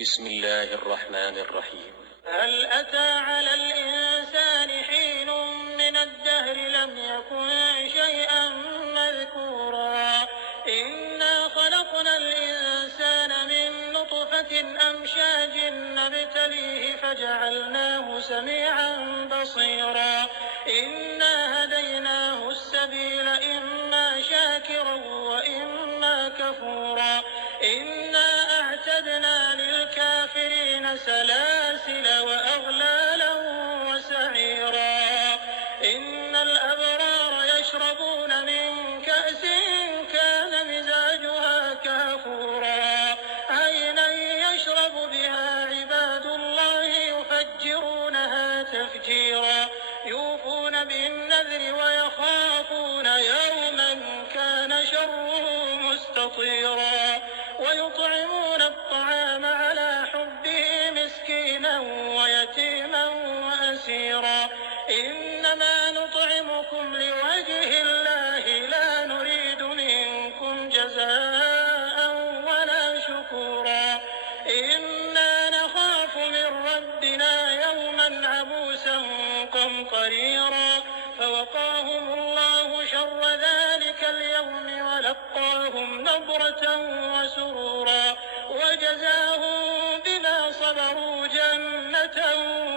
بسم الله الرحمن الرحيم. هل أتى على الإنسان حين من الدهر لم يكن شيئا مذكورا إنا خلقنا الإنسان من نطفة أمشاج نبتليه فجعلناه سميعا بصيرا إنا هديناه السبيل إما شاكرا وإما كفورا إنا أعتدنا للكافرين سلاسل وأغلالا وسعيرا إن الأبرار يشربون من كأس كان مزاجها كافورا عينا يشرب بها عباد الله يفجرونها تفجيرا يوفون بالنذر ويخافون يوما كان شره مستطيرا ويطعمون الطعام على حبه مسكينا ويتيما وأسيرا إنما نطعمكم لوجه الله لا نريد منكم جزاء ولا شكورا إنا نخاف من ربنا يوما عبوسا قمطريرا فوقاهم الله شر ذلك اليوم ولقاهم نضرة وسرورا وجزاهم بما صبروا جنة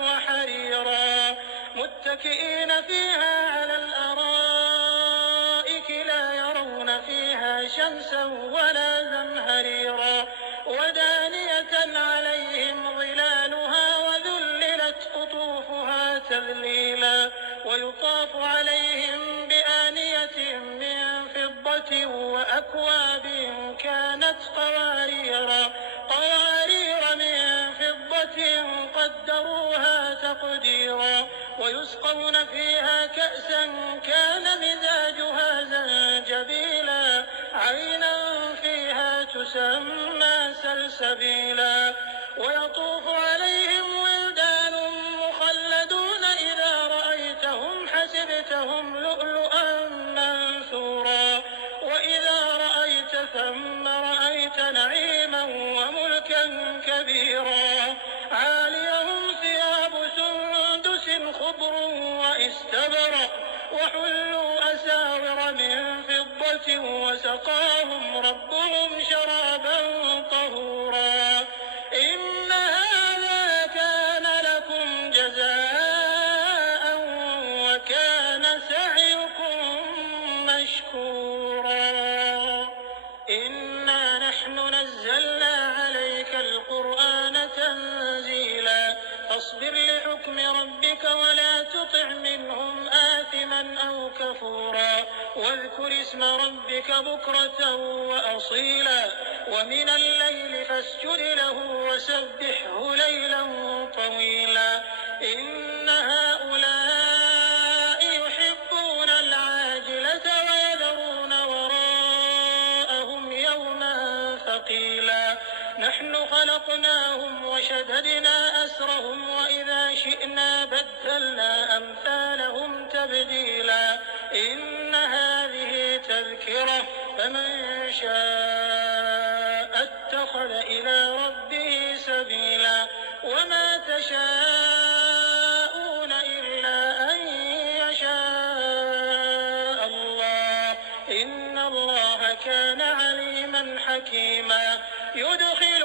وحريرا متكئين فيها على الأرائك لا يرون فيها شمسا ولا زمهريرا ودانية عليهم ظلالها وذللت قطوفها تذليلا ويطاف عليهم بآنية من فضة وأكواب كانت قوارير من فضة قدروها تقديرا ويسقون فيها كأسا كان مزاجها زنجبيلا عينا فيها تسمى سلسبيلا ويطوف عليهم ولدان مخلدون إذا رأيتهم حسبتهم لؤلؤا منثورا وإذا رأيت ثم رأيت نعيما وملكا كبيرا عاليهم ثياب سندس خضر واستبرق وحلوا أساور من فضة وسقاهم ربهم شرابا طهورا إن هذا كان لكم جزاء وكان سعيكم مشكورا إنا نحن نزلنا عليك القرآن تنزيلا فاصبر لحكم ربك ولا تطع منهم آثما أو كفورا واذكر اسم ربك بكرة وأصيلا ومن الليل فاسجد له وسبحه ليلا طويلا إن هؤلاء يحبون العاجلة ويذرون وراءهم يوما ثقيلا نحن خلقناهم وشددنا أسرهم وإذا شئنا بدلنا أمثالهم تبديلا إن هذه تذكرة فمن شاء اتخذ إلى ربه سبيلا وما تشاءون إلا أن يشاء الله إن الله كان عليما حكيما يدخل